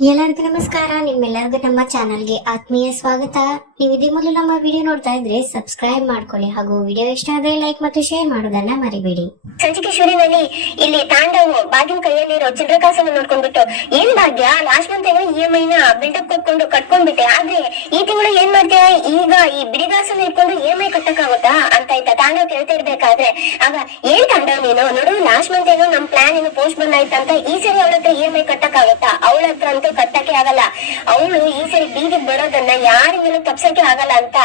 ಎಲ್ಲರಿಗೂ ನಮಸ್ಕಾರ. ನಿಮ್ಮೆಲ್ಲರಿಗೂ ನಮ್ಮ ಚಾನಲ್ಗೆ ಆತ್ಮೀಯ ಸ್ವಾಗತ. ನೀವು ಇದೇ ಮೊದಲು ನಮ್ಮ ವಿಡಿಯೋ ನೋಡ್ತಾ ಇದ್ರೆ ಸಬ್ಸ್ಕ್ರೈಬ್ ಮಾಡ್ಕೊಳ್ಳಿ ಹಾಗೂ ವಿಡಿಯೋ ಇಷ್ಟ ಆದ್ರೆ ಲೈಕ್ ಮತ್ತು ಶೇರ್ ಮಾಡೋದನ್ನ ಮರಿಬೇಡಿ. ಸಂಚಿಕೇಶ್ವರಿನಲ್ಲಿ ಇಲ್ಲಿ ತಾಂಡವು ಬಾಗಿನ ಕೈಯಲ್ಲಿರೋ ಚಿಲ್ಲರೆ ಕಾಸನ್ನು ನೋಡ್ಕೊಂಡ್ಬಿಟ್ಟು, ಏನ್ ಭಾಗ್ಯ? ಲಾಸ್ಟ್ ಮಂತ್ ಏನೋ ಇ ಎಂ ಐ ನ ಬಿಲ್ಡಪ್ ಕೊಟ್ಕೊಂಡು ಕಟ್ಕೊಂಡ್ಬಿಟ್ಟೆ. ಆದ್ರೆ ಈ ತಿಂಗಳು ಏನ್ ಮಾಡ್ತೀಯ? ಈಗ ಈ ಬಿಡಿದಾಸನ ಇಟ್ಕೊಂಡು ಇ ಎಂ ಐ ಕಟ್ಟಕ್ಕಾಗುತ್ತಾ? ಅಂತ ಆಯ್ತಾ ತಾಂಡವ್ ಕೇಳ್ತಾ ಇರ್ಬೇಕಾದ್ರೆ, ಆಗ ಏನ್ ತಾಂಡವ್ ನೀನು? ನೋಡು ಲಾಸ್ಟ್ ಮಂತ್ ಏನೋ ನಮ್ ಪ್ಲಾನ್ ಏನು ಪೋಸ್ಟ್ ಬಂದ್ ಆಯ್ತಂತ ಈ ಸರಿ ಅವಳ ಹತ್ರ ಇ ಎಂ ಐ ಕಟ್ಟಕ್ಕಾಗುತ್ತಾ? ಅವಳ ಹತ್ರ ಅಂತೂ ಕಟ್ಟಕ್ಕೆ ಆಗಲ್ಲ. ಅವಳು ಈ ಸರಿ ಬೀದಿಗೆ ಬರೋದನ್ನ ಯಾರಿಂದಲೂ ತಪ್ಸಕ್ಕೆ ಆಗಲ್ಲ ಅಂತ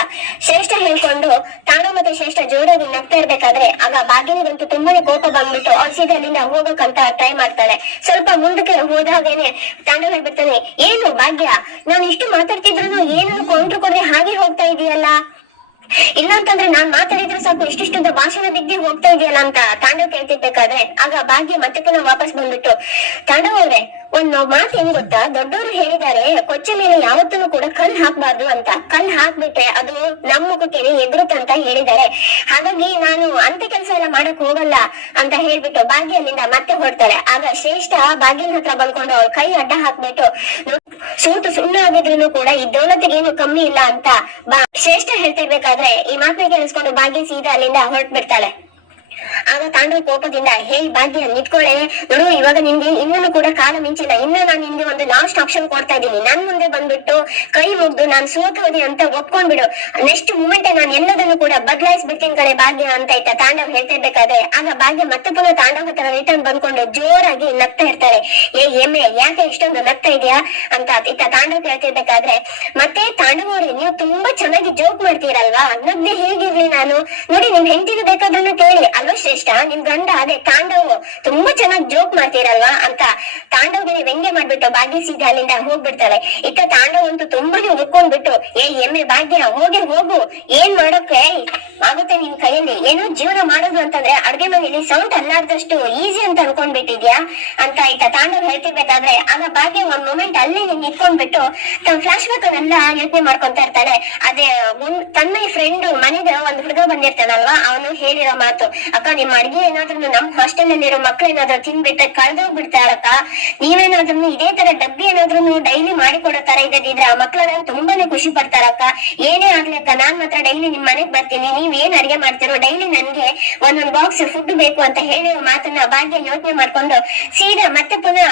ಶ್ರೇಷ್ಠ ಹೇಳ್ಕೊಂಡು ತಾನು ಮತ್ತೆ ಶ್ರೇಷ್ಠ ಜೋರಾಗಿ ನಗ್ತಾ ಇರ್ಬೇಕಾದ್ರೆ ಆಗ ಭಾಗ್ಯನಿಗಂತೂ ತುಂಬಾನೇ ಕೋಪ ಬಂದ್ಬಿಟ್ಟು ಅವ್ರ ಸೀದಾ ಅಲ್ಲಿಂದ ಹೋಗಕ್ಕಂತ ಟ್ರೈ ಮಾಡ್ತಾಳೆ. ಸ್ವಲ್ಪ ಮುಂದಕ್ಕೆ ಹೋದಾಗೇನೆ ತಾಂಡವ ಹೇಳ್ಬಿಡ್ತಾನೆ, ಏನು ಭಾಗ್ಯ, ನಾನು ಇಷ್ಟು ಮಾತಾಡ್ತಿದ್ರು ಏನನ್ನು ಕೌಂಟ್ರ್ ಕೊಡ್ರೆ ಹಾಗೆ ಹೋಗ್ತಾ ಇದೀಯಲ್ಲ? ಇಲ್ಲ ಅಂತಂದ್ರೆ ನಾನ್ ಮಾತಾಡಿದ್ರೆ ಸಾಕು ಇಷ್ಟಿಷ್ಟುದ್ದ ಭಾಷಣ ಬಿದ್ದಿ ಹೋಗ್ತಾ ಇದೆಯಲ್ಲ ಅಂತ ತಾಂಡವ್ ಕೇಳ್ತಿರ್ಬೇಕಾದ್ರೆ, ಆಗ ಭಾಗ್ಯ ಮತ್ತೆ ಪುನಃ ವಾಪಸ್ ಬಂದ್ಬಿಟ್ಟು, ತಾಂಡವ್ ಅವ್ರೆ, ಒಂದ್ ಮಾತು ಏನ್ ಗೊತ್ತಾ? ದೊಡ್ಡವರು ಹೇಳಿದ್ದಾರೆ ಕೊಚ್ಚೆ ಮೇಲೆ ಯಾವತ್ತೂ ಕೂಡ ಕಣ್ ಹಾಕ್ಬಾರ್ದು ಅಂತ. ಕಣ್ ಹಾಕ್ಬಿಟ್ರೆ ಅದು ನಮ್ಮ ಮುಖಕ್ಕೆ ಎದುರುತ್ತಂತ ಹೇಳಿದ್ದಾರೆ. ಹಾಗಾಗಿ ನಾನು ಅಂತ ಕೆಲಸ ಎಲ್ಲ ಮಾಡಕ್ ಹೋಗಲ್ಲ ಅಂತ ಹೇಳ್ಬಿಟ್ಟು ಭಾಗ್ಯ ಅಲ್ಲಿಂದ ಮತ್ತೆ ಹೊಡ್ತಾಳೆ ಆಗ ಶ್ರೇಷ್ಠ ಭಾಗ್ಯನ ಹತ್ರ ಬಂದ್ಕೊಂಡು ಅವ್ರ ಕೈ ಅಡ್ಡ ಹಾಕ್ಬಿಟ್ಟು ಸೂಟು ಸುಣ್ಣ ಆಗಿದ್ರು ಕೂಡ ಈ ದೌಲತ್ಗೇನು ಕಮ್ಮಿ ಇಲ್ಲ ಅಂತ ಬಾ. ಶ್ರೇಷ್ಠ ಹೇಳ್ತಿರ್ಬೇಕಾದ್ರೆ ಈ ಮಾತನ್ನ ಕೇಳಿಸ್ಕೊಂಡು ಭಾಗ್ಯ ಸೀದಾ ಅಲ್ಲಿಂದ ಹೊರಟ್ ಬಿಡ್ತಾಳೆ ಆಗ ತಾಂಡವ ಕೋಪದಿಂದ, ಹೇ ಭಾಗ್ಯ ನಿಂತ್ಕೊಳ್ಳೆ ನೋಡು, ಇವಾಗ ನಿನ್ಗೆ ಇನ್ನೂ ಕೂಡ ಕಾಲ ಮಿಂಚಿಲ್ಲ. ಇನ್ನು ನಾನು ನಿನ್ಗೆ ಒಂದು ಲಾಸ್ಟ್ ಆಪ್ಷನ್ ಕೊಡ್ತಾ ಇದ್ದೀನಿ. ನನ್ ಮುಂದೆ ಬಂದ್ಬಿಟ್ಟು ಕೈ ಮುಗ್ದು ನಾನ್ ಸೋತೋದೆ ಅಂತ ಒಪ್ಕೊಂಡ್ಬಿಡು. ನೆಕ್ಸ್ಟ್ ಮೂಮೆಂಟ್ ನಾನು ಎಲ್ಲದನ್ನು ಕೂಡ ಬದಲಾಯಿಸ್ಬಿಡ್ತೀನಿ ಕಡೆ ಭಾಗ್ಯ, ಅಂತ ಇತ್ತ ತಾಂಡವ್ ಹೇಳ್ತಿರ್ಬೇಕಾದ್ರೆ. ಆಗ ಭಾಗ್ಯ ಮತ್ತೆ ಪುನಃ ತಾಂಡವ ಹತ್ರ ರಿಟರ್ನ್ ಬಂದ್ಕೊಂಡು ಜೋರಾಗಿ ನಗ್ತಾ ಇರ್ತಾರೆ ಏ, ಎಮ್ಮೆ, ಯಾಕೆ ಇಷ್ಟೊಂದು ನಗ್ತಾ ಇದೆಯಾ ಅಂತ ಇತ್ತ ತಾಂಡವ್ ಕೇಳ್ತಿರ್ಬೇಕಾದ್ರೆ, ಮತ್ತೆ ತಾಂಡವ್ ನೀವು ತುಂಬಾ ಚೆನ್ನಾಗಿ ಜೋಕ್ ಮಾಡ್ತೀರಲ್ವಾ? ನಗ್ದೆ ಹೇಗಿರ್ಲಿ ನಾನು. ನೋಡಿ, ನಿಮ್ ಹೆಂಡತಿಗೂ ಬೇಕಾದ್ರೂ ಕೇಳಿ. ಅಲ್ವಾ ಶ್ರೇಷ್ಠ? ನಿಮ್ ಗಂಡ, ಅದೇ ತಾಂಡವ್, ತುಂಬಾ ಚೆನ್ನಾಗಿ ಜೋಕ್ ಮಾಡ್ತೀರಲ್ವಾ ಅಂತ ತಾಂಡವ್ಗೆ ವ್ಯಂಗ್ಯ ಮಾಡ್ಬಿಟ್ಟು ಭಾಗ್ಯ ಸೀದಾ ಅಲ್ಲಿಂದ ಹೋಗ್ಬಿಡ್ತಾಳೆ ಇತ್ತ ತಾಂಡವ್ ಅಂತೂ ತುಂಬಾನೇ ಉಕ್ಕೊಂಡ್ಬಿಟ್ಟು ಏ, ಎಮ್ಮೆ, ಭಾಗ್ಯ, ಹೋಗಿ, ಹೋಗು. ಏನ್ ಮಾಡೋಕೆ? ಆಗುತ್ತೆ ನಿನ್ ಕೈಯಲ್ಲಿ. ಏನೋ ಜೀವನ ಮಾಡೋದು ಅಂತಂದ್ರೆ ಅಡ್ಗೆ ಮನೆಯಲ್ಲಿ ಸೌಂಡ್ ಅಲ್ಲಾರ್ದಷ್ಟು ಈಸಿ ಅಂತ ಅನ್ಕೊಂಡ್ಬಿಟ್ಟಿದ್ಯಾ? ಅಂತ ಇತ್ತ ತಾಂಡವ್ ಹೇಳ್ತಿರ್ಬೇಕಾದ್ರೆ ಆಗ ಭಾಗ್ಯ ಒಂದ್ ಮೊಮೆಂಟ್ ಅಲ್ಲೇ ನಿಂತ್ಕೊಂಡ್ಬಿಟ್ಟು ತನ್ನ ಫ್ಲಾಶ್ ಬ್ಯಾಕ್ ಅನ್ನೆಲ್ಲ ಯೋಚನೆ ಮಾಡ್ಕೊಂತ ಇರ್ತಾಳೆ. ಅದೇ ತನ್ನ ಫ್ರೆಂಡ್ ಮನೆಗೆ ಒಂದ್ ಹುಡುಗ ಬಂದಿರ್ತಾನಲ್ವಾ, ಅವನು ಹೇಳಿರೋ ಮಾತು, ಅಕ್ಕ, ನಿಮ್ ಅಡ್ಗೆ ಏನಾದ್ರೂ ನಮ್ ಹಾಸ್ಟೆಲ್ ಅಲ್ಲಿರೋ ಮಕ್ಳು ಏನಾದ್ರು ತಿನ್ಬಿಟ್ಟೆ ಕಳ್ದೋಗ್ ಬಿಡ್ತಾರಕ್ಕ ನೀವೇನಾದ್ರೂ ಇದೇ ತರ ಡಬ್ಬಿ ಏನಾದ್ರು ಡೈಲಿ ಮಾಡಿ ಕೊಡೋ ತರ ಇದ್ದಿದ್ರೆ ಆ ಮಕ್ಳನ್ನ ತುಂಬಾನೇ ಖುಷಿ ಪಡ್ತಾರಕ್ಕ ಏನೇ ಆಗ್ಲಿ ಅಕ್ಕ, ನಾನ್ ಮಾತ್ರ ಡೈಲಿ ನಿಮ್ ಮನೆಗ್ ಬರ್ತೀನಿ ನೀವ್ ಏನ್ ಅಡ್ಗೆ ಮಾಡ್ತಿರೋ ಡೈಲಿ ನನ್ಗೆ ಒಂದೊಂದ್ ಬಾಕ್ಸ್ ಫುಡ್ ಬೇಕು ಅಂತ ಹೇಳಿರೋ ಮಾತನ್ನ ಭಾಗ್ಯ ಯೋಚನೆ ಮಾಡ್ಕೊಂಡು ಸೀದಾ ಮತ್ತೆ ಪುನಃ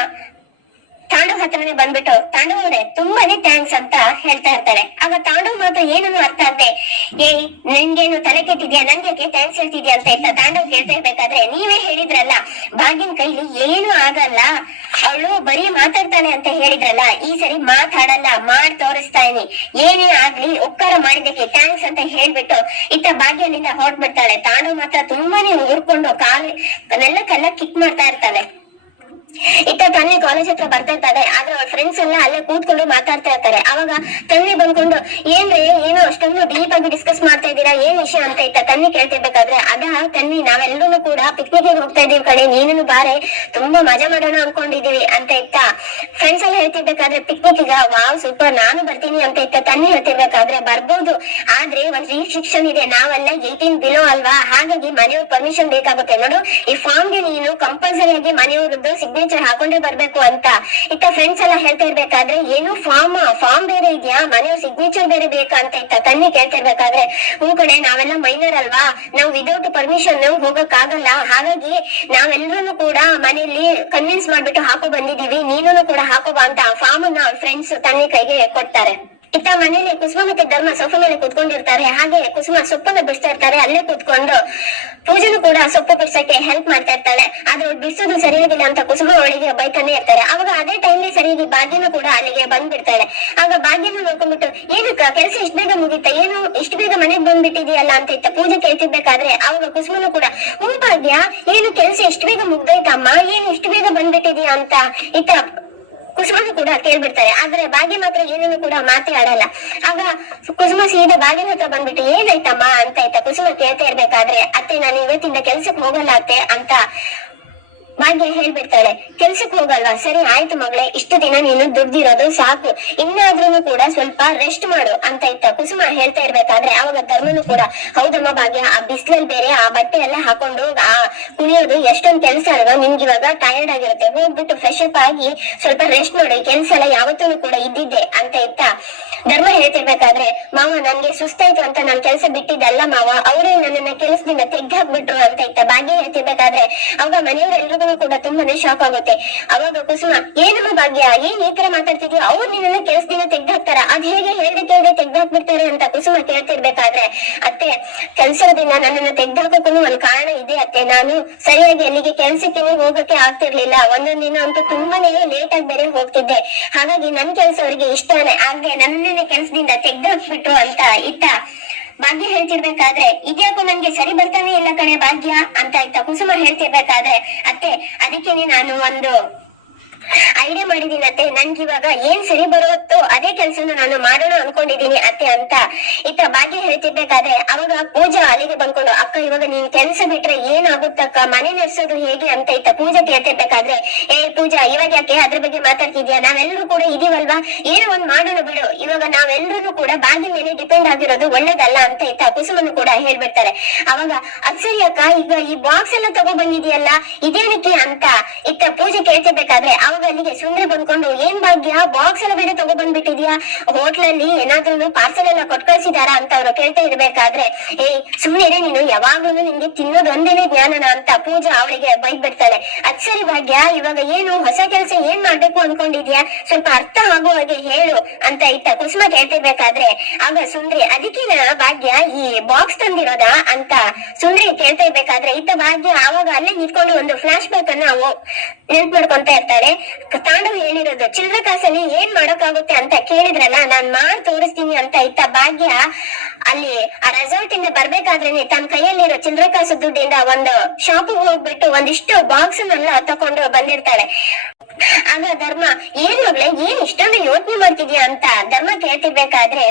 ತಾಂಡವ್ ಹತ್ರನೇ ಬಂದ್ಬಿಟ್ಟು ತಾಂಡವ್ ಅವ್ರೆ, ತುಂಬಾನೇ ಥ್ಯಾಂಕ್ಸ್ ಅಂತ ಹೇಳ್ತಾ ಇರ್ತಾಳೆ ಆಗ ತಾಂಡವ್ ಮಾತ್ರ ಏನನ್ನು ಅರ್ಥ ಆಗದೆ, ಏಯ್, ನಂಗೇನು ತಲೆ ಕೆಟ್ಟಿದ್ಯಾ? ನಂಗೆ ಥ್ಯಾಂಕ್ಸ್ ಹೇಳ್ತಿದ್ಯಾ? ಅಂತ ಇರ್ತಾ ತಾಂಡವ್ ಕೇಳ್ತಾ ಇರ್ಬೇಕಾದ್ರೆ ನೀವೇ ಹೇಳಿದ್ರಲ್ಲ, ಭಾಗ್ಯನ್ ಕೈಲಿ ಏನು ಆಗಲ್ಲ. ಅವಳು ಬರೀ ಮಾತಾಡ್ತಾನೆ ಅಂತ ಹೇಳಿದ್ರಲ್ಲ, ಈ ಸರಿ ಮಾತಾಡಲ್ಲ, ಮಾಡ್ ತೋರಿಸ್ತಾ ಏನೇ ಆಗ್ಲಿ, ಉಪಕಾರ ಮಾಡಿದಕ್ಕೆ ಥ್ಯಾಂಕ್ಸ್ ಅಂತ ಹೇಳ್ಬಿಟ್ಟು ಇತ್ತ ಭಾಗ್ಯನಿಂದ ಹೊರಟ್ಬಿಡ್ತಾಳೆ ತಾಂಡವ್ ಮಾತ್ರ ತುಂಬಾನೇ ಊರ್ಕೊಂಡು ಕಾಲ್ ನೆಲ್ಲ ಕಲ್ಲ ಕಿಕ್ ಮಾಡ್ತಾ ಇರ್ತಾಳೆ ಇತ್ತ ತನ್ನಿ ಕಾಲೇಜ್ ಹತ್ರ ಬರ್ತಾ ಇರ್ತಾರೆ ಆದ್ರೆ ಅವ್ರ ಫ್ರೆಂಡ್ಸ್ ಎಲ್ಲ ಅಲ್ಲೇ ಕೂತ್ಕೊಂಡು ಮಾತಾಡ್ತಾ ಇರ್ತಾರೆ. ಅವಾಗ ತನ್ನಿ ಬಂದ್ಕೊಂಡು, ಏನ್ರಿ, ಏನು ಅಷ್ಟೊಂದು ಡೀಪ್ ಆಗಿ ಡಿಸ್ಕಸ್ ಮಾಡ್ತಾ ಇದ್ದೀರಾ? ಏನ್ ವಿಷಯ ಅಂತ ಇತ್ತ ತನ್ನಿ ಕೇಳ್ತಿರ್ಬೇಕಾದ್ರೆ, ಅದ ತನ್ನಿ, ನಾವೆಲ್ಲರೂ ಕೂಡ ಪಿಕ್ನಿಕ್ ಹೋಗ್ತಾ ಇದೀವಿ ಕಡೆ ನೀನು ಬಾರೆ, ತುಂಬಾ ಮಜಾ ಮಾಡೋಣ ಅನ್ಕೊಂಡಿದೀವಿ ಅಂತ ಇತ್ತ. ಫ್ರೆಂಡ್ಸ್ ಎಲ್ಲ ಹೇಳ್ತಿರ್ಬೇಕಾದ್ರೆ ಪಿಕ್ನಿಕ್ ಈಗ, ವಾವ್ ಸೂಪರ್ ನಾನು ಬರ್ತೀನಿ ಅಂತ ಇತ್ತ ತನ್ನಿ ಹೇಳ್ತಿರ್ಬೇಕಾದ್ರೆ, ಬರ್ಬೋದು. ಆದ್ರೆ ಒಂದ್ ರಿಸ್ಟ್ರಿಕ್ಷನ್ ಇದೆ, ನಾವೆಲ್ಲ ಏಟೀನ್ ಬಿಲೋ ಅಲ್ವಾ? ಹಾಗಾಗಿ ಮನೆಯವ್ರ ಪರ್ಮಿಷನ್ ಬೇಕಾಗುತ್ತೆ. ನೋಡು, ಈ ಫಾರ್ಮ್ಗೆ ನೀನು ಕಂಪಲ್ಸರಿ ಆಗಿ ಮನೆಯವ್ರದ್ದು ಸಿಗ್ನೇಚರ್ ಹಾಕೊಂಡೇ ಬರ್ಬೇಕು ಅಂತ. ಇತ್ತ ಫ್ರೆಂಡ್ಸ್ ಎಲ್ಲ ಹೇಳ್ತಾ ಇರ್ಬೇಕಾದ್ರೆ, ಏನು ಫಾರ್ಮ್ ಫಾರ್ಮ್ ಬೇರೆ ಇದೆಯಾ? ಮನೆಯ ಸಿಗ್ನೇಚರ್ ಬೇರೆ ಬೇಕಾ ಅಂತ ಇತ್ತ ತನ್ನಿ ಕೇಳ್ತಿರ್ಬೇಕಾದ್ರೆ ಹ್ಞೂ ಕಡೆ ನಾವೆಲ್ಲ ಮೈನರ್ ಅಲ್ವಾ? ನಾವು ವಿದೌಟ್ ಪರ್ಮಿಷನ್ ಹೋಗಕ್ ಆಗಲ್ಲ ಹಾಗಾಗಿ ನಾವೆಲ್ಲರೂ ಕೂಡ ಮನೆಯಲ್ಲಿ ಕನ್ವಿನ್ಸ್ ಮಾಡ್ಬಿಟ್ಟು ಹಾಕೋ ಬಂದಿದೀವಿ ನೀನು ಕೂಡ ಹಾಕೋಬಾ ಅಂತ ಫಾರ್ಮ್ ಅನ್ನ ಫ್ರೆಂಡ್ಸ್ ತನ್ನಿ ಕೈಗೆ ಕೊಡ್ತಾರೆ. ಇತ್ತ ಮನೇಲಿ ಕುಸುಮ ಮತ್ತೆ ಧರ್ಮ ಸೊಪ್ಪು ಮೇಲೆ ಕುತ್ಕೊಂಡಿರ್ತಾರೆ. ಹಾಗೆ ಕುಸುಮ ಸೊಪ್ಪನ್ನ ಬಿಡಿಸ್ತಾ ಇರ್ತಾರೆ. ಅಲ್ಲೇ ಕೂತ್ಕೊಂಡು ಪೂಜೆನು ಕೂಡ ಸೊಪ್ಪು ಬಿಡ್ಸಕ್ಕೆ ಹೆಲ್ಪ್ ಮಾಡ್ತಾ ಇರ್ತಾಳೆ. ಆದ್ರೆ ಬಿಡಿಸೋದು ಸರಿಯಾಗಿಲ್ಲ ಅಂತ ಕುಸುಮ ಅವಳಿಗೆ ಬೈತಾನೆ ಇರ್ತಾರೆ ಅವಾಗ ಅದೇ ಟೈಮ್ ಸರಿಯಾಗಿ ಭಾಗ್ಯನು ಕೂಡ ಅಲ್ಲಿಗೆ ಬಂದ್ಬಿಡ್ತಾಳೆ. ಆಗ ಭಾಗ್ಯನ ನೋಡ್ಕೊಂಡ್ಬಿಟ್ಟು, ಏನಕ್ಕ ಕೆಲಸ ಇಷ್ಟ ಬೇಗ ಮುಗೀತಾ? ಏನು ಇಷ್ಟು ಬೇಗ ಮನೆಗ್ ಬಂದ್ಬಿಟ್ಟಿದೆಯಲ್ಲ ಅಂತ ಇತ್ತ ಪೂಜೆ ಕೇಳ್ತಿರ್ಬೇಕಾದ್ರೆ ಅವಾಗ ಕುಸುಮನು ಕೂಡ ಹ್ಞೂ ಭಾಗ್ಯ, ಏನು ಕೆಲಸ ಎಷ್ಟು ಬೇಗ ಮುಗ್ದೈತಮ್ಮ ಏನು ಇಷ್ಟು ಬೇಗ ಬಂದ್ಬಿಟ್ಟಿದೀಯ ಅಂತ ಇತ್ತ ಕುಸುಮನು ಕೂಡ ಕೇಳ್ಬಿಡ್ತಾರೆ. ಆದ್ರೆ ಭಾಗ್ಯ ಮಾತ್ರ ಏನೇನು ಕೂಡ ಮಾತೇ ಆಡಲ್ಲ. ಆಗ ಕುಸುಮ ಸೀದಾ ಬಾಗಿನ ಹತ್ರ ಬಂದ್ಬಿಟ್ಟು, ಏನಾಯ್ತಮ್ಮ? ಅಂತ ಆಯ್ತಾ ಕುಸುಮ ಕೇಳ್ತಾ ಇರ್ಬೇಕಾದ್ರೆ, ಅತ್ತೆ, ನಾನು ಇವತ್ತಿಂದ ಕೆಲ್ಸಕ್ಕೆ ಹೋಗಲ್ಲ ಅತ್ತೆ, ಅಂತ ಭಾಗ್ಯ ಹೇಳ್ಬಿಡ್ತಾಳೆ ಕೆಲ್ಸಕ್ ಹೋಗಲ್ವಾ? ಸರಿ, ಆಯ್ತು ಮಗಳೇ, ಇಷ್ಟು ದಿನ ನೀನು ದುಡ್ದಿರೋದು ಸಾಕು. ಇನ್ನಾದ್ರೂ ಕೂಡ ಸ್ವಲ್ಪ ರೆಸ್ಟ್ ಮಾಡು ಅಂತ ಇತ್ತ ಕುಸುಮ ಹೇಳ್ತಾ ಇರ್ಬೇಕಾದ್ರೆ ಅವಾಗ ಧರ್ಮನು ಕೂಡ, ಹೌದಮ್ಮ ಭಾಗ್ಯ, ಆ ಬಿಸಿಲಲ್ಲಿ ಬೇರೆ ಆ ಬಟ್ಟೆ ಎಲ್ಲ ಹಾಕೊಂಡು ಆ ಕುಣಿಯೋದು ಎಷ್ಟೊಂದ್ ಕೆಲ್ಸ ಅಲ್ವಾ? ನಿಮ್ಗೆ ಇವಾಗ ಟಯರ್ಡ್ ಆಗಿರುತ್ತೆ. ಹೋಗ್ಬಿಟ್ಟು ಫ್ರೆಶ್ ಅಪ್ ಆಗಿ ಸ್ವಲ್ಪ ರೆಸ್ಟ್ ಮಾಡಿ. ಕೆಲ್ಸ ಎಲ್ಲ ಯಾವತ್ತೂ ಕೂಡ ಇದ್ದಿದ್ದೆ ಅಂತ ಇತ್ತ ಧರ್ಮ ಹೇಳ್ತಿರ್ಬೇಕಾದ್ರೆ, ಮಾವ, ನನ್ಗೆ ಸುಸ್ತಾಯ್ತು ಅಂತ ನಾನ್ ಕೆಲ್ಸ ಬಿಟ್ಟಿದ್ದಲ್ಲ ಮಾವ, ಅವರೇ ನನ್ನನ್ನ ಕೆಲ್ಸದಿಂದ ತೆಗ್ದಾಕ್ಬಿಟ್ರು ಅಂತ ಇತ್ತ ಭಾಗ್ಯ ಹೇಳ್ತಿರ್ಬೇಕಾದ್ರೆ, ಅವಾಗ ಮನೆಯವರೆಲ್ರಿಗೂ ಕೂಡ ತುಂಬಾನೇ ಶಾಕ್ ಆಗುತ್ತೆ. ಅವಾಗ ಕುಸುಮ ಏನಮ್ಮ ಭಾಗ್ಯ? ಏನ್ ಈ ತರ ಮಾತಾಡ್ತಿದ್ಯೋ? ಅವ್ರು ನಿನ್ನನ್ನ ಕೆಲ್ಸದಿಂದ ತೆಗ್ದಾಕ್ತಾರ? ಅದ್ ಹೇಗೆ ಹೇಳ್ದೆ ಕೇಳ್ದೆ ತೆಗ್ದಾಕ್ಬಿಡ್ತಾರೆ ಅಂತ ಕುಸುಮ ಕೇಳ್ತಿರ್ಬೇಕಾದ್ರೆ, ಅತ್ತೆ ಕೆಲ್ಸದಿಂದ ನನ್ನನ್ನ ತೆಗ್ದಾಕಕ್ಕೂ ಒಂದ್ ಕಾರಣ ಇದೆ ಅತ್ತೆ. ನಾನು ಸರಿಯಾಗಿ ಅಲ್ಲಿಗೆ ಕೆಲ್ಸಕ್ಕೆ ಹೋಗಕ್ಕೆ ಆಗ್ತಿರ್ಲಿಲ್ಲ. ಒಂದೊಂದ್ ದಿನ ಅಂತೂ ತುಂಬಾನೇ ಲೇಟ್ ಆಗಿ ಬೇರೆ ಹೋಗ್ತಿದ್ದೆ. ಹಾಗಾಗಿ ನನ್ ಕೆಲ್ಸ ಅವ್ರಿಗೆ ಇಷ್ಟನೇ. ಆಗ್ದೆ ನನ್ನನ್ನೇ ಕೆಲ್ಸದಿಂದ ತೆಗ್ದಾಕ್ಬಿಟ್ರು ಅಂತ ಇತ್ತ. ಭಾಗ್ಯ ಹೇಳ್ತಿರ್ಬೇಕಾದ್ರೆ, ಇದ್ಯಾಕೋ ನನ್ಗೆ ಸರಿ ಬರ್ತಾನೆ ಇಲ್ಲ ಕಣೆ ಭಾಗ್ಯ ಅಂತ ಇತ್ತ ಕುಸುಮ ಹೇಳ್ತಿರ್ಬೇಕಾದ್ರೆ, ಅತ್ತೆ ಅದಕ್ಕೇನೆ ನಾನು ಒಂದು ಐಡಿಯಾ ಮಾಡಿದೀನಿ ಅತ್ತೆ. ನನ್ಗೆ ಇವಾಗ ಏನ್ ಸರಿ ಬರುತ್ತೋ ಅದೇ ಕೆಲ್ಸನ ನಾನು ಮಾಡೋಣ ಅನ್ಕೊಂಡಿದೀನಿ ಅತ್ತೆ ಅಂತ. ಇತ್ತ ಭಾಗ್ಯ ಹೇಳ್ತಿರ್ಬೇಕಾದ್ರೆ ಅವಾಗ ಪೂಜಾ ಅಲ್ಲಿಗೆ ಬಂದ್ಕೊಂಡು, ಅಕ್ಕ, ಇವಾಗ ನೀನ್ ಕೆಲ್ಸ ಬಿಟ್ರೆ ಏನಾಗುತ್ತಕ್ಕ ಮನೆ ನಡೆಸೋದು ಹೇಗೆ ಅಂತ ಇತ್ತ ಪೂಜಾ ಕೇಳ್ತಿರ್ಬೇಕಾದ್ರೆ, ಏ, ಪೂಜಾ, ಇವಾಗ ಯಾಕೆ ಅದ್ರ ಬಗ್ಗೆ ಮಾತಾಡ್ತಿದ್ಯಾ? ನಾವೆಲ್ಲರೂ ಕೂಡ ಇದೀವಲ್ವಾ? ಏನೋ ಒಂದ್ ಮಾಡೋಣ ಬಿಡು. ಇವಾಗ ನಾವೆಲ್ಲರೂ ಕೂಡ ಭಾಗ್ಯ ಮೇಲೆ ಡಿಪೆಂಡ್ ಆಗಿರೋದು ಒಳ್ಳೇದಲ್ಲ ಅಂತ ಇತ್ತ ಕುಸುಮನ್ನು ಕೂಡ ಹೇಳ್ಬಿಡ್ತಾರೆ. ಅವಾಗ ಅಕ್ಸರಿ ಅಕ್ಕ, ಈಗ ಈ ಬಾಕ್ಸ್ ಎಲ್ಲ ತಗೋ ಬಂದಿದ್ಯಲ್ಲ, ಇದೇನಕ್ಕೆ ಅಂತ ಇತ್ತ ಪೂಜೆ ಕೇಳ್ತಿರ್ಬೇಕಾದ್ರೆ, ಅವಾಗ ಅಲ್ಲಿಗೆ ಸುಮ್ನೆ ಬಂದ್ಕೊಂಡು ಏನ್ ಭಾಗ್ಯ? ಬಾಕ್ಸ್ ಎಲ್ಲ ಬೇರೆ ತಗೋ ಬಂದ್ಬಿಟ್ಟಿದ್ಯಾ ಹೋಟ್ಲಲ್ಲಿ ಏನಾದ್ರೂ ಪಾರ್ಸೆಲ್ ಎಲ್ಲ ಕೊಟ್ ಕಳ್ಸಿದಾರಾ ಅಂತ ಅವ್ರು ಕೇಳ್ತಾ ಇರ್ಬೇಕಾದ್ರೆ ಏ ಸುಮ್ನೆ ನೀನು ಯಾವಾಗ್ಲೂ ನಿನ್ಗೆ ತಿನ್ನೋದೊಂದೇನೆ ಜ್ಞಾನನ ಅಂತ ಪೂಜಾ ಅವಳಿಗೆ ಬೈದ್ ಬಿಡ್ತಾಳೆ ಅದ್ ಭಾಗ್ಯ, ಇವಾಗ ಏನು ಹೊಸ ಕೆಲ್ಸ ಏನ್ ಮಾಡ್ಬೇಕು ಅನ್ಕೊಂಡಿದ್ಯಾ? ಸ್ವಲ್ಪ ಅರ್ಥ ಆಗೋ ಹಾಗೆ ಹೇಳು, ಅಂತ ಇತ್ತ ಕುಸುಮ ಕೇಳ್ತಿರ್ಬೇಕಾದ್ರೆ, ಆಗ ಸುಂದ್ರಿ, ಅದಕ್ಕಿನ ಭಾಗ್ಯ ಈ ಬಾಕ್ಸ್ ತಂದಿರೋದ? ಅಂತ ಸುಂದ್ರಿ ಕೇಳ್ತಾ ಇರ್ಬೇಕಾದ್ರೆ ಇತ್ತ ಭಾಗ್ಯ ಆವಾಗ ಅಲ್ಲೇ ನಿಂತ್ಕೊಂಡು ಒಂದು ಫ್ಲಾಶ್ ಬ್ಯಾಕ್ ಅನ್ನ ನೆನ್ಪ್ ಮಾಡ್ಕೊಂತ ಇರ್ತಾಳೆ. ತಾಂಡವ್ ಹೇಳಿರೋದು ಚಿಲ್ಲರೆ ಕಾಸಲ್ಲಿ ಏನ್ ಮಾಡೋಕಾಗುತ್ತೆ ಅಂತ ಕೇಳಿದ್ರಲ್ಲ, ನಾನ್ ಮಾಡಿ ತೋರಿಸ್ತೀನಿ ಅಂತ ಇತ್ತ ಭಾಗ್ಯ, ಅಲ್ಲಿ ಆ ರೆಸಾರ್ಟ್ ಇಂದ ಬರ್ಬೇಕಾದ್ರೇನೆ ತನ್ನ ಕೈಯಲ್ಲಿರೋ ಚಿಲ್ಲರೆ ಕಾಸು ದುಡ್ಡಿಂದ ಒಂದು ಶಾಪ್ ಹೋಗ್ಬಿಟ್ಟು ಒಂದಿಷ್ಟು ಬಾಕ್ಸ್ ನೆಲ್ಲ ತಕೊಂಡು ಬಂದಿರ್ತಾಳೆ. ಆಗ ಧರ್ಮ, ಏನ್ ಮಗ್ಳೆ, ಏನ್ ಇಷ್ಟೊಂದು ಯೋಚನೆ ಮಾಡ್ತಿದ್ಯಾ ಅಂತ ಧರ್ಮ ಕೇಳ್ತಿರ್ಬೇಕಾದ್ರೆ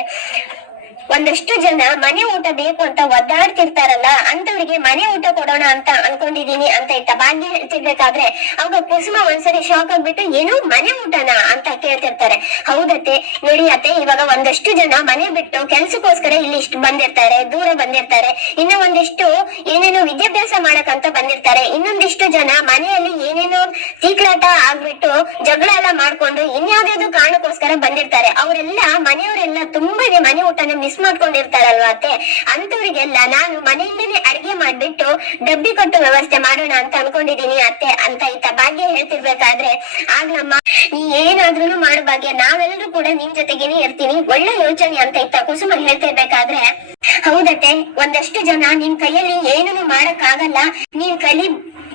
ಒಂದಷ್ಟು ಜನ ಮನೆ ಊಟ ಬೇಕು ಅಂತ ಒದ್ದಾಡ್ತಿರ್ತಾರಲ್ಲ ಅಂತವ್ರಿಗೆ ಮನೆ ಊಟ ಕೊಡೋಣ ಅಂತ ಅನ್ಕೊಂಡಿದೀನಿ ಅಂತ ಇತ್ತ ಭಾಗ್ಯ ಹೇಳ್ತಿರ್ಬೇಕಾದ್ರೆ, ಅವಾಗ ಕುಸುಮ ಒಂದ್ಸರಿ ಶಾಕ್ ಆಗ್ಬಿಟ್ಟು, ಏನು ಮನೆ ಊಟನಾ? ಅಂತ ಕೇಳ್ತಿರ್ತಾರೆ. ಹೌದತ್ತೆ, ನೋಡಿ ಅತ್ತೆ, ಇವಾಗ ಒಂದಷ್ಟು ಜನ ಮನೆ ಬಿಟ್ಟು ಕೆಲ್ಸಕ್ಕೋಸ್ಕರ ಇಲ್ಲಿ ಇಷ್ಟು ಬಂದಿರ್ತಾರೆ, ದೂರ ಬಂದಿರ್ತಾರೆ. ಇನ್ನ ಒಂದಿಷ್ಟು ಏನೇನೋ ವಿದ್ಯಾಭ್ಯಾಸ ಮಾಡಕ್ಕಂತ ಬಂದಿರ್ತಾರೆ. ಇನ್ನೊಂದಿಷ್ಟು ಜನ ಮನೆಯಲ್ಲಿ ಏನೇನೋ ತೀಕ್ಲಾಟ ಆಗ್ಬಿಟ್ಟು ಜಗಳ ಎಲ್ಲ ಮಾಡ್ಕೊಂಡು ಇನ್ಯಾವ್ದಾದ್ರು ಕಾರಣಕ್ಕೋಸ್ಕರ ಬಂದಿರ್ತಾರೆ. ಅವರೆಲ್ಲ ಮನೆಯವರೆಲ್ಲ ತುಂಬಾನೇ ಮನೆ ಊಟನ ಮಾಡ್ಕೊಂಡಿರ್ತಾರಲ್ವಾ ಅತ್ತೆ? ಅಂತವರಿಗೆಲ್ಲ ನಾನು ಮನೆಯಿಂದನೇ ಅಡಿಗೆ ಮಾಡ್ಬಿಟ್ಟು ಡಬ್ಬಿ ಕೊಟ್ಟು ವ್ಯವಸ್ಥೆ ಮಾಡೋಣ ಅಂತ ಅನ್ಕೊಂಡಿದೀನಿ ಅತ್ತೆ ಅಂತ ಇತ್ತ ಭಾಗ್ಯ ಹೇಳ್ತಿರ್ಬೇಕಾದ್ರೆ ಆಗ್ಲಮ್ಮ ನೀ ಏನಾದ್ರೂ ಮಾಡೋ ಭಾಗ್ಯ, ನಾವೆಲ್ಲರೂ ಕೂಡ ನಿನ್ ಜೊತೆಗೇನೆ ಇರ್ತೀನಿ, ಒಳ್ಳೆ ಯೋಚನೆ ಅಂತ ಇತ್ತ ಕುಸುಮ ಹೇಳ್ತಿರ್ಬೇಕಾದ್ರೆ. ಹೌದತ್ತೆ, ಒಂದಷ್ಟು ಜನ ನಿಮ್ ಕೈಯಲ್ಲಿ ಏನನ್ನು ಮಾಡಕ್ ಆಗಲ್ಲ ನೀನ್ ಕಲಿ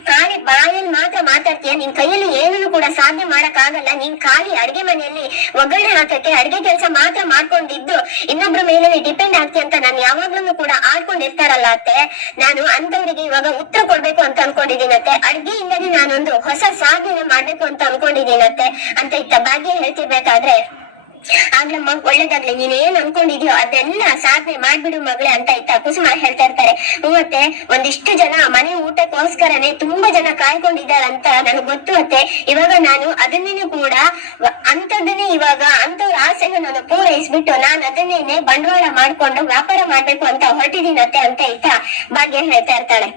ಖಾಲಿ ಬಾಯಲ್ಲಿ ಮಾತ್ರ ಮಾತಾಡ್ತೀಯ? ನಿನ್ ಕೈಯಲ್ಲಿ ಏನನ್ನು ಕೂಡ ಸಾಧ್ಯ ಮಾಡಕ್ ಆಗಲ್ಲ ನೀನ್ ಖಾಲಿ ಅಡ್ಗೆ ಮನೆಯಲ್ಲಿ ಒಗ್ಗರಣೆ ಹಾಕಕ್ಕೆ ಅಡ್ಗೆ ಕೆಲಸ ಮಾತ್ರ ಮಾಡ್ಕೊಂಡಿದ್ದು. ಇನ್ನೊಬ್ರ ಮೇಲೆ ಡಿಪೆಂಡ್ ಆಗ್ತಿ ಅಂತ ನಾನು ಯಾವಾಗ್ಲೂ ಕೂಡ ಆಡ್ಕೊಂಡಿರ್ತಾರಲ್ಲ ಅತ್ತೆ. ನಾನು ಅಂತವರಿಗೆ ಇವಾಗ ಉತ್ತರ ಕೊಡ್ಬೇಕು ಅಂತ ಅನ್ಕೊಂಡಿದ್ದೀನತ್ತೆ ಅಡ್ಗೆಯಿಂದನೇ ನಾನೊಂದು ಹೊಸ ಸಾಧನೆ ಮಾಡ್ಬೇಕು ಅಂತ ಅನ್ಕೊಂಡಿದ್ದೀನತ್ತೆ ಅಂತ ಇತ್ತ ಭಾಗ್ಯ ಹೇಳ್ತಿರ್ಬೇಕಾದ್ರೆ. ಆಗ್ಲಮ್ಮ ಒಳ್ಳೇದಾಗ್ಲಿ ನೀನ್ ಏನ್ ಅನ್ಕೊಂಡಿದ್ಯೋ ಅದೆಲ್ಲ ಸಾಧನೆ ಮಾಡ್ಬಿಡು ಮಗಳೇ ಅಂತ ಇತ್ತ ಕುಸುಮ ಹೇಳ್ತಾ ಇರ್ತಾರೆ. ಮತ್ತೆ ಒಂದಿಷ್ಟು ಜನ ಮನೆ ಊಟಕ್ಕೋಸ್ಕರನೇ ತುಂಬಾ ಜನ ಕಾಯ್ಕೊಂಡಿದ್ದಾರಂತ ನನಗ್ ಗೊತ್ತು ಅತ್ತೆ. ಇವಾಗ ನಾನು ಅದನ್ನೇನು ಕೂಡ ಅಂತದನ್ನೇ ಇವಾಗ ಅಂತವ್ರ ಆಸೆನ ನಾನು ಪೂರೈಸ್ಬಿಟ್ಟು ನಾನು ಅದನ್ನೇನೆ ಬಂಡವಾಳ ಮಾಡ್ಕೊಂಡು ವ್ಯಾಪಾರ ಮಾಡ್ಬೇಕು ಅಂತ ಹೊರಟಿದ್ದೀನತ್ತೆ ಅಂತ ಇತ್ತ ಭಾಗ್ಯ ಹೇಳ್ತಾ ಇರ್ತಾಳೆ.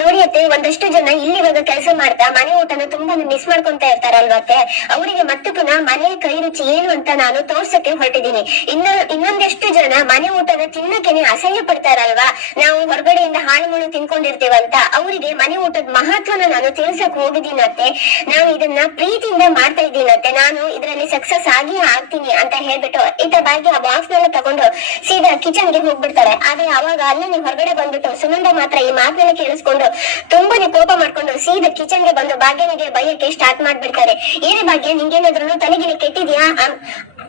ನೋಡಿ ಅತ್ತೆ, ಒಂದಷ್ಟು ಜನ ಇಲ್ಲಿವಾಗ ಕೆಲಸ ಮಾಡ್ತಾ ಮನೆ ಊಟನ ತುಂಬಾ ಮಿಸ್ ಮಾಡ್ಕೊಂತ ಇರ್ತಾರಲ್ವತ್ತೆ ಅವರಿಗೆ ಮತ್ತೆ ಪುನಃ ಮನೆ ಕೈ ರುಚಿ ಏನು ಅಂತ ನಾನು ತೋರ್ಸಕ್ಕೆ ಹೊರಟಿದ್ದೀನಿ. ಇನ್ನ, ಇನ್ನೊಂದಷ್ಟು ಜನ ಮನೆ ಊಟನ ತಿನ್ನಕ್ಕೆನೆ ಅಸಹ್ಯ ಪಡ್ತಾರಲ್ವಾ? ನಾವು ಹೊರಗಡೆಯಿಂದ ಹಾಳು ಮುಳು ತಿನ್ಕೊಂಡಿರ್ತೀವಂತ, ಅವರಿಗೆ ಮನೆ ಊಟದ ಮಹತ್ವನ ನಾನು ತಿಳ್ಸಕ್ ಹೋಗಿದ್ದೀನತ್ತೆ ನಾನು ಇದನ್ನ ಪ್ರೀತಿಯಿಂದ ಮಾಡ್ತಾ ಇದ್ದೀನತ್ತೆ ನಾನು ಇದರಲ್ಲಿ ಸಕ್ಸಸ್ ಆಗಿ ಆಗ್ತೀನಿ ಅಂತ ಹೇಳ್ಬಿಟ್ಟು ಇತ್ತ ಬಾಗಿ ಆ ಬಾಕ್ಸ್ ನೆಲ್ಲ ತಗೊಂಡು ಸೀದಾ ಕಿಚನ್ಗೆ ಹೋಗ್ಬಿಡ್ತಾರೆ. ಆದ್ರೆ ಅವಾಗ ಅಲ್ಲೇ ಹೊರಗಡೆ ಬಂದ್ಬಿಟ್ಟು ಸುನಂದ ಮಾತ್ರ ಈ ಮಾತನ್ನ ಕೇಳಿಸ್ಕೊಂಡು ತುಂಬಾನೇ ಕೋಪ ಮಾಡ್ಕೊಂಡು ಸೀದಾ ಕಿಚನ್ಗೆ ಬಂದು ಭಾಗ್ಯನಿಗೆ ಬೈಯಕ್ಕೆ ಸ್ಟಾರ್ಟ್ ಮಾಡ್ಬಿಡ್ತಾರೆ. ಏನೇ ಭಾಗ್ಯ ನಿಂಗೇನಾದ್ರೂ ತಲೆಗಿಲೆ ಕೆಟ್ಟಿದ್ಯಾ?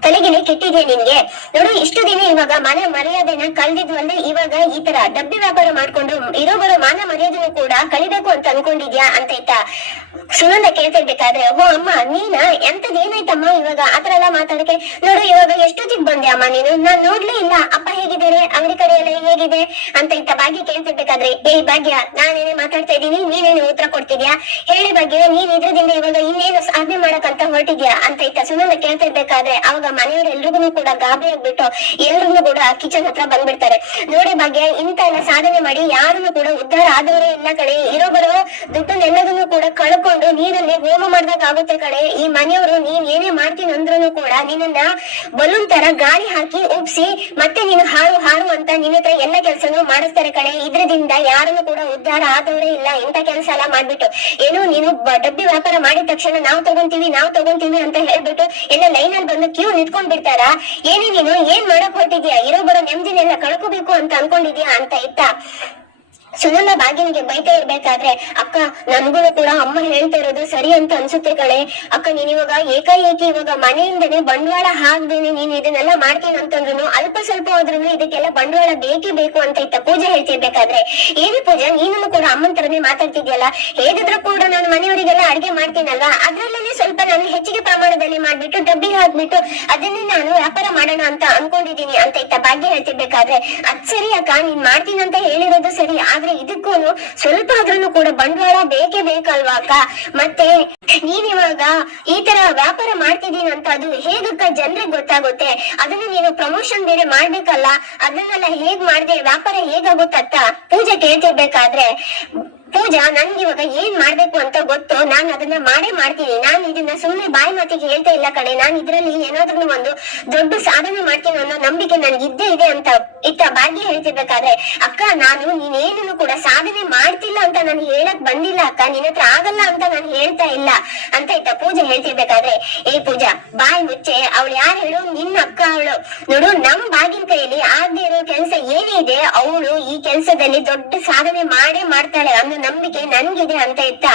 ಅಂ- ಕೆಟ್ಟಿದೆ ನಿನ್ಗೆ. ನೋಡು, ಇಷ್ಟು ದಿನ ಇವಾಗ ಮನೆ ಮರ್ಯಾದೆನ ಕಳ್ದಿದ್ವಲ್ಲೇ ಇವಾಗ ಈ ತರ ಡಬ್ಬಿ ವ್ಯಾಪಾರ ಮಾಡ್ಕೊಂಡು ಇರೋ ಬರೋ ಮಾನ ಮರ್ಯಾದೆನೂ ಕೂಡ ಕಳಿಬೇಕು ಅಂತ ಅನ್ಕೊಂಡಿದ್ಯಾ ಅಂತ ಇತ್ತ ಸುನಂದ ಕೇಳ್ತಿರ್ಬೇಕಾದ್ರೆ, ಓ ಅಮ್ಮ, ನೀನ? ಎಂತದ್ ಏನಾಯ್ತಮ್ಮ ಇವಾಗ? ಆತರ ಎಲ್ಲ ಮಾತಾಡಕ್ಕೆ? ನೋಡು, ಇವಾಗ ಎಷ್ಟೊತ್ತಿಗೆ ಬಂದೆ ಅಮ್ಮ ನೀನು? ನಾನ್ ನೋಡ್ಲೇ ಇಲ್ಲ. ಅಪ್ಪ ಹೇಗಿದ್ದಾರೆ? ಅಂಗಡಿ ಕಡೆ ಎಲ್ಲ ಹೇಗಿದೆ? ಅಂತ ಇತ್ತ ಭಾಗ್ಯ ಕೇಳ್ತಿರ್ಬೇಕಾದ್ರೆ, ಏ, ಭಾಗ್ಯ, ನಾನೇನೇ ಮಾತಾಡ್ತಾ ಇದ್ದೀನಿ, ನೀನೇನು ಉತ್ತರ ಕೊಡ್ತಿದ್ಯಾ? ಹೇಳಿ ಭಾಗ್ಯ, ನೀನ್ ಇದ್ರದಿಂದ ಇವಾಗ ಇನ್ನೇನು ಸಾಧನೆ ಮಾಡಕ್ಕಂತ ಹೊರಟಿದ್ಯಾ? ಅಂತ ಇತ್ತ ಸುನಂದ ಕೇಳ್ತಿರ್ಬೇಕಾದ್ರೆ, ಅವಾಗ ಮನೆಯವ್ರು ಎಲ್ರಿಗೂ ಕೂಡ ಗಾಬರಿ ಆಗ್ಬಿಟ್ಟು ಎಲ್ರಿಗೂ ಕೂಡ ಕಿಚನ್ ಹತ್ರ ಬಂದ್ಬಿಡ್ತಾರೆ. ನೋಡಿ ಭಾಗ್ಯ ಇಂತ ಎಲ್ಲ ಸಾಧನೆ ಮಾಡಿ ಯಾರನ್ನು ಕೂಡ ಉದ್ಧಾರ ಆದವರೇ ಇಲ್ಲ ಕಡೆ ಇರೋ ಬರೋ ದುಡ್ಡನ್ನೆಲ್ಲದನ್ನು ಕೂಡ ಕಳ್ಕೊಂಡು ನೀರಲ್ಲಿ ಹೋಮ ಮಾಡ್ದಾಗ ಆಗುತ್ತೆ ಕಡೆ ಈ ಮನೆಯವರು ನೀನ್ ಏನೇ ಮಾಡ್ತೀನಿ ಅಂದ್ರೂ ಕೂಡ ನಿನ್ನ ಬಲೂನ್ ತರ ಗಾಳಿ ಹಾಕಿ ಉಪ್ಸಿ ಮತ್ತೆ ನೀನು ಹಾರು ಹಾರು ಅಂತ ನಿನ್ನ ಹತ್ರ ಎಲ್ಲ ಕೆಲಸನೂ ಮಾಡಿಸ್ತಾರೆ ಕಡೆ ಇದ್ರದಿಂದ ಯಾರನ್ನು ಕೂಡ ಉದ್ಧಾರ ಆದವರೇ ಇಲ್ಲ. ಇಂತ ಕೆಲಸ ಎಲ್ಲ ಮಾಡ್ಬಿಟ್ಟು ಏನು ನೀನು ಡಬ್ಬಿ ವ್ಯಾಪಾರ ಮಾಡಿದ ತಕ್ಷಣ ನಾವು ತಗೊಂತೀವಿ ನಾವು ತಗೊಂತೀವಿ ಅಂತ ಹೇಳ್ಬಿಟ್ಟು ಎಲ್ಲ ಲೈನ್ ಬಂದು ಕ್ಯೂ ನಿಂತ್ಕೊಂಡ್ ಬಿಡ್ತಾರ? ಏನೇ ನೀನು, ಏನ್ ಮಾಡಕ್ ಹೊರಟಿದ್ಯಾ? ಇರೋ ಬರೋ ನೆಮ್ಮದಿನೆಲ್ಲ ಕಳ್ಕೋಬೇಕು ಅಂತ ಅನ್ಕೊಂಡಿದ್ಯಾ ಅಂತ ಇತ್ತ? ಸುನಂದ ಭಾಗ್ಯನಿಗೆ ಬೈತಾ ಇರ್ಬೇಕಾದ್ರೆ, ಅಕ್ಕ, ನನ್ಗೂ ಕೂಡ ಅಮ್ಮ ಹೇಳ್ತಾ ಇರೋದು ಸರಿ ಅಂತ ಅನ್ಸುತ್ತೆ ಕಣೆ. ಅಕ್ಕ, ನೀನ್ ಇವಾಗ ಏಕಾಏಕಿ ಇವಾಗ ಮನೆಯಿಂದನೇ ಬಂಡವಾಳ ಹಾಕ್ದೇನೆ, ನೀನ್ ಇದನ್ನೆಲ್ಲ ಮಾಡ್ತೀನಿ ಅಂತಂದ್ರು ಅಲ್ಪ ಸ್ವಲ್ಪ ಆದ್ರೂ ಇದಕ್ಕೆಲ್ಲ ಬಂಡವಾಳ ಬೇಕೇ ಬೇಕು ಅಂತ ಇತ್ತ ಪೂಜೆ ಹೇಳ್ತಿರ್ಬೇಕಾದ್ರೆ. ಏನು ಪೂಜಾ, ನೀನು ಕೂಡ ಅಮ್ಮನ ತರನೇ ಮಾತಾಡ್ತಿದ್ಯಲ್ಲ? ಹೇಗಿದ್ರು ಕೂಡ ನಾನು ಮನೆಯವರಿಗೆಲ್ಲ ಅಡ್ಗೆ ಮಾಡ್ತೀನಲ್ವಾ? ಅದ್ರಲ್ಲೇ ಸ್ವಲ್ಪ ನಾನು ಹೆಚ್ಚಿಗೆ ಪ್ರಮಾಣದಲ್ಲಿ ಮಾಡ್ಬಿಟ್ಟು ಡಬ್ಬಿಗೆ ಹಾಕ್ಬಿಟ್ಟು ಅದನ್ನೇ ನಾನು ವ್ಯಾಪಾರ ಮಾಡೋಣ ಅಂತ ಅನ್ಕೊಂಡಿದೀನಿ ಅಂತ ಇತ್ತ ಭಾಗ್ಯ ಹೇಳ್ತಿರ್ಬೇಕಾದ್ರೆ, ಅದ್ ಸರಿ ಅಕ್ಕ, ನೀನ್ ಮಾಡ್ತೀನಿ ಅಂತ ಹೇಳಿರೋದು ಸರಿ, ಆದ್ರೆ ಇದಕ್ಕೂ ಸ್ವಲ್ಪ ಆದ್ರೂ ಕೂಡ ಬಂಡವಾಳ ಬೇಕೇ ಬೇಕಲ್ವಾ ಅಕ್ಕ? ಮತ್ತೆ ನೀನ್ ಇವಾಗ ಈ ತರ ವ್ಯಾಪಾರ ಮಾಡ್ತಿದೀನಿ ಅಂತ ಅದು ಹೇಗಕ್ಕ ಜನರಿಗೆ ಗೊತ್ತಾಗುತ್ತೆ? ಅದನ್ನ ನೀನು ಪ್ರಮೋಷನ್ ಬೇರೆ ಮಾಡ್ಬೇಕಲ್ಲ, ಅದನ್ನೆಲ್ಲ ಹೇಗ್ ಮಾಡ್ದೆ, ವ್ಯಾಪಾರ ಹೇಗಾಗುತ್ತತ್ತ ಪೂಜೆ ಕೇಳ್ತಿರ್ಬೇಕಾದ್ರೆ ಪೂಜಾ ನನ್ಗೆ ಇವಾಗ ಏನ್ ಮಾಡ್ಬೇಕು ಅಂತ ಗೊತ್ತು, ನಾನ್ ಅದನ್ನ ಮಾಡೇ ಮಾಡ್ತೀನಿ. ನಾನ್ ಇದನ್ನ ಸುಮ್ನೆ ಬಾಯಿ ಮಾತಿಗೆ ಹೇಳ್ತಾ ಇಲ್ಲ ಕಣೆ. ನಾನ್ ಇದ್ರಲ್ಲಿ ಏನಾದ್ರೂ ಒಂದು ದೊಡ್ಡ ಸಾಧನೆ ಮಾಡ್ತೀನಿ ಅನ್ನೋ ನಂಬಿಕೆ ನನ್ಗೆ ಇದ್ದೇ ಇದೆ ಅಂತ ಇತ್ತ ಭಾಗ್ಯ ಹೇಳ್ತಿರ್ಬೇಕಾದ್ರೆ, ಅಕ್ಕ, ನಾನು ನೀನೇನನ್ನು ಕೂಡ ಸಾಧನೆ ಮಾಡ್ತಿಲ್ಲ ಅಂತ ನಾನು ಹೇಳಕ್ ಬಂದಿಲ್ಲ, ಅಕ್ಕ. ನಿನ್ ಹತ್ರ ಆಗಲ್ಲ ಅಂತ ನಾನು ಹೇಳ್ತಾ ಇಲ್ಲ ಅಂತ ಇತ್ತ ಪೂಜೆ ಹೇಳ್ತಿರ್ಬೇಕಾದ್ರೆ, ಏ ಪೂಜಾ, ಬಾಯಿ ಮುಚ್ಚೆ. ಅವಳು ಯಾರು ಹೇಳು ನಿನ್ನ ಅಕ್ಕ ಅವಳು. ನೋಡು, ನಮ್ ಬಾಗಿನ ಕೈಯಲ್ಲಿ ಆಗದೆ ಇರೋ ಕೆಲಸ ಏನೇ ಇದೆ, ಅವಳು ಈ ಕೆಲಸದಲ್ಲಿ ದೊಡ್ಡ ಸಾಧನೆ ಮಾಡೇ ಮಾಡ್ತಾಳೆ ಅನ್ನೋ ನಂಬಿಕೆ ನನ್ಗಿದೆ ಅಂತ ಇತ್ತ.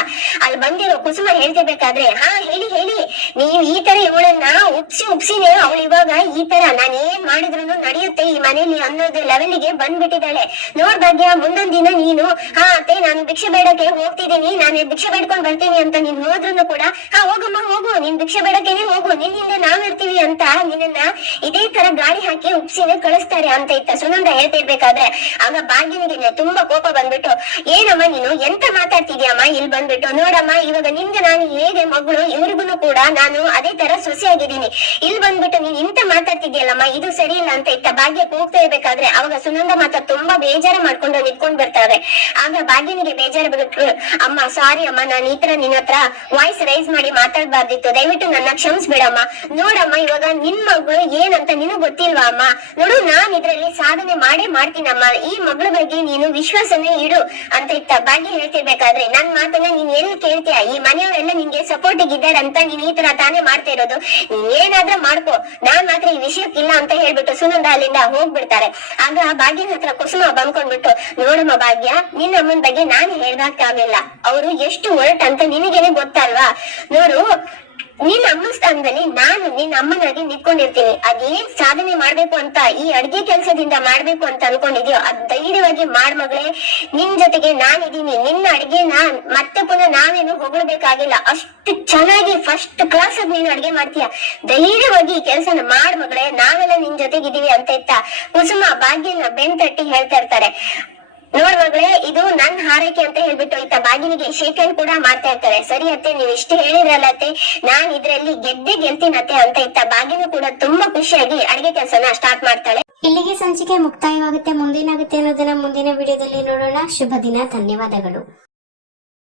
ಅಲ್ಲಿ ಬಂದಿರೋ ಕುಸುಮ ಹೇಳ್ತಿರ್ಬೇಕಾದ್ರೆ ಹಾ, ಹೇಳಿ ಹೇಳಿ. ನೀವು ಈ ತರ ಇವಳನ್ನ ಉಪ್ಸಿ ಉಪ್ಸಿನೇ ಅವಳು ಇವಾಗ ಈ ತರ. ನಾನು ಏನ್ ಮಾಡಿದ್ರು ನಡೆಯುತ್ತೆ ಈ ಮನೇಲಿ ಅನ್ನೋದು ಲೆವೆಲ್ಗೆ ಬಂದ್ಬಿಟ್ಟಿದ್ದಾಳೆ. ನೋಡ್ ಭಾಗ್ಯ, ಮುಂದೊಂದ್ ದಿನ ನೀನು, ಹಾ, ಅತ್ತೆ, ನಾನು ಭಿಕ್ಷೆ ಬೇಡಕ್ಕೆ ಹೋಗ್ತಿದ್ದೀನಿ. ನಾನು ಭಿಕ್ಷೆ ಬೇಡ್ಕೊಂಡ್ ಬರ್ತೀನಿ ಅಂತ ನೀನ್ ಹೋದ್ರು ಕೂಡ, ಹಾ, ಹೋಗಮ್ಮ, ಹೋಗು. ನೀನ್ ಭಿಕ್ಷೆ ಬೇಡಕ್ಕೇನೆ ಹೋಗು, ನಿನ್ನಿಂದ ನಾವ್ ಇರ್ತೀವಿ ಅಂತ ನಿನ್ನನ್ನ ಇದೇ ತರ ಗಾಡಿ ಹಾಕಿ ಉಪ್ಸಿನೇ ಕಳಿಸ್ತಾರೆ ಅಂತ ಇತ್ತ ಸುನಂದ ಹೇಳ್ತಿರ್ಬೇಕಾದ್ರೆ. ಆಗ ಭಾಗ್ಯನಿಗೆ ತುಂಬಾ ಕೋಪ ಬಂದ್ಬಿಟ್ಟು, ಏನಮ್ಮ ನೀನು ಎಂತ ಮಾತಾಡ್ತಿದ್ಯಮ್ಮ? ಇಲ್ಲಿ ಬಂದ್ಬಿಟ್ಟು ನೋಡಮ್ಮ, ಇವಾಗ ನಿಂದ ನಾನು ಹೇಗೆ ಮಗಳು? ಇವ್ರಿಗೂ ಕೂಡ ನಾನು ಅದೇ ತರ ಸೊಸೆಯಾಗಿದ್ದೀನಿ ಇಲ್ಲಿ ಬಂದ್ಬಿಟ್ಟು ನೀನ್ ಇಂತ ಮಾತಾಡ್ತಿದ್ಯಲ್ಲಮ್ಮ, ಇದು ಸರಿ ಇಲ್ಲ ಅಂತ ಇತ್ತ ಭಾಗ್ಯ ಹೋಗ್ತಾ ಇರ್ಬೇಕಾದ್ರೆ ಅವಾಗ ಸುನಂದ ಮಾತ್ರ ತುಂಬಾ ಬೇಜಾರ ಮಾಡ್ಕೊಂಡು ನಿಂತ್ಕೊಂಡ್ ಬರ್ತಾರೆ ಆಗ ಭಾಗ್ಯನಿಗೆ ಬೇಜಾರ ಬಿಟ್ಟು ಅಮ್ಮ ಸಾರಿ ಅಮ್ಮ, ನಾನು ಈ ತರ ನಿನ್ನ ಹತ್ರ ವಾಯ್ಸ್ ರೈಸ್ ಮಾಡಿ ಮಾತಾಡ್ಬಾರ್ದಿತ್ತು. ದಯವಿಟ್ಟು ನನ್ನ ಕ್ಷಮಿಸ್ಬಿಡಮ್ಮ ನೋಡಮ್ಮ, ಇವಾಗ ನಿನ್ ಮಗಳು ಏನಂತ ನಿನಗ್ ಗೊತ್ತಿಲ್ವಾ ಅಮ್ಮ? ನೋಡು, ನಾನ್ ಇದ್ರಲ್ಲಿ ಸಾಧನೆ ಮಾಡೇ ಮಾಡ್ತೀನಮ್ಮ. ಈ ಮಗಳ ಬಗ್ಗೆ ನೀನು ವಿಶ್ವಾಸನೇ ಇಡು ಅಂತ ಇತ್ತ ಬಾಗಿ ಹೇಳ್ತಿರ್ಬೇಕಾದ್ರೆ ನನ್ ಮಾತನ್ನ ನೀನ್ ಎಲ್ಲಿ ಕೇಳ್ತೀಯ? ಈ ಮನೆಯವರೆಲ್ಲ ನಿನ್ಗೆ ಸಪೋರ್ಟಿಗ್ ಇದ್ದಾರೆ ಅಂತ ನೀನ್ ಈ ತರ ತಾನೇ ಮಾಡ್ತಾ ಇರೋದು. ನೀನ್ ಏನಾದ್ರೂ ಮಾಡ್ಕೋ. ನಾನ್ ಮಾತ್ರ ಈ ವಿಷಯಕ್ಕಿಲ್ಲ ಅಂತ ಹೇಳ್ಬಿಟ್ಟು ಸುನಂದ ಅಲ್ಲಿಂದ ಹೋಗ್ಬಿಡ್ತಾರೆ. ಆಗ ಭಾಗ್ಯನ ಹತ್ರ ಕುಸುಮ ಬಂದ್ಕೊಂಡ್ಬಿಟ್ಟು, ನೋಡಮ್ಮ ಭಾಗ್ಯ, ನಿನ್ನ ಅಮ್ಮನ ಬಗ್ಗೆ ನಾನು ಹೇಳ್ಬೇಕಾಗಿಲ್ಲ ಅವರು ಎಷ್ಟು ಅಂತ ನಿನಗೇನೆ ಗೊತ್ತಲ್ವಾ? ನೋಡು ನಿನ್ನ ಅಮ್ಮ ಸ್ಥಾನದಲ್ಲಿ ನಾನು ನಿನ್ನ ಅಮ್ಮನಾಗಿ ನಿಂತ್ಕೊಂಡಿರ್ತೀನಿ. ಅದೇನ್ ಸಾಧನೆ ಮಾಡ್ಬೇಕು ಅಂತ, ಈ ಅಡ್ಗೆ ಕೆಲಸದಿಂದ ಮಾಡ್ಬೇಕು ಅಂತ ಅನ್ಕೊಂಡಿದ್ಯೋ, ಅದ್ ಧೈರ್ಯವಾಗಿ ಮಾಡ್ ಮಗಳೇ, ನಿನ್ ಜೊತೆಗೆ ನಾನಿದ್ದೀನಿ, ನಿನ್ನ ಅಡ್ಗೆನ ಮತ್ತೆ ಪುನಃ ನಾವೇನು ಹೊಗಳಬೇಕಾಗಿಲ್ಲ. ಅಷ್ಟು ಚೆನ್ನಾಗಿ ಫಸ್ಟ್ ಕ್ಲಾಸ್ ಆಗಿ ನೀನ್ ಅಡ್ಗೆ ಮಾಡ್ತೀಯ. ಧೈರ್ಯವಾಗಿ ಈ ಕೆಲಸನ ಮಾಡ್ ಮಗಳೇ, ನಾವೆಲ್ಲ ನಿನ್ ಜೊತೆಗಿದೀವಿ ಅಂತ ಇತ್ತ. ಕುಸುಮ ಭಾಗ್ಯನ ಬೆನ್ ತಟ್ಟಿ ಹೇಳ್ತಾ ಇರ್ತಾರೆ. ನೋಡ್ ಮಗಳೇ ಇದು ನನ್ ಹಾರೈಕೆ ಅಂತ ಹೇಳ್ಬಿಟ್ಟು ಇತ್ತ ಬಾಗಿನಿಗೆ ಶೇಖರಣೆ ಕೂಡ ಮಾಡ್ತಾ ಇರ್ತಾರೆ. ಸರಿ ಅತ್ತೆ, ನೀವ್ ಇಷ್ಟು ಹೇಳಿದ್ರಲ್ಲ ಅತ್ತೆ, ನಾನ್ ಇದ್ರಲ್ಲಿ ಗೆದ್ದೆ ಗೆಲ್ತೀನತ್ತೆ ಅಂತ ಇತ್ತ ಬಾಗಿನು ಕೂಡ ತುಂಬಾ ಖುಷಿಯಾಗಿ ಅಡಿಗೆ ಕೆಲಸನ ಸ್ಟಾರ್ಟ್ ಮಾಡ್ತಾಳೆ. ಇಲ್ಲಿಗೆ ಸಂಚಿಕೆ ಮುಕ್ತಾಯವಾಗುತ್ತೆ. ಮುಂದೇನಾಗುತ್ತೆ ಅನ್ನೋದನ್ನ ಮುಂದಿನ ವಿಡಿಯೋದಲ್ಲಿ ನೋಡೋಣ. ಶುಭ ದಿನ, ಧನ್ಯವಾದಗಳು.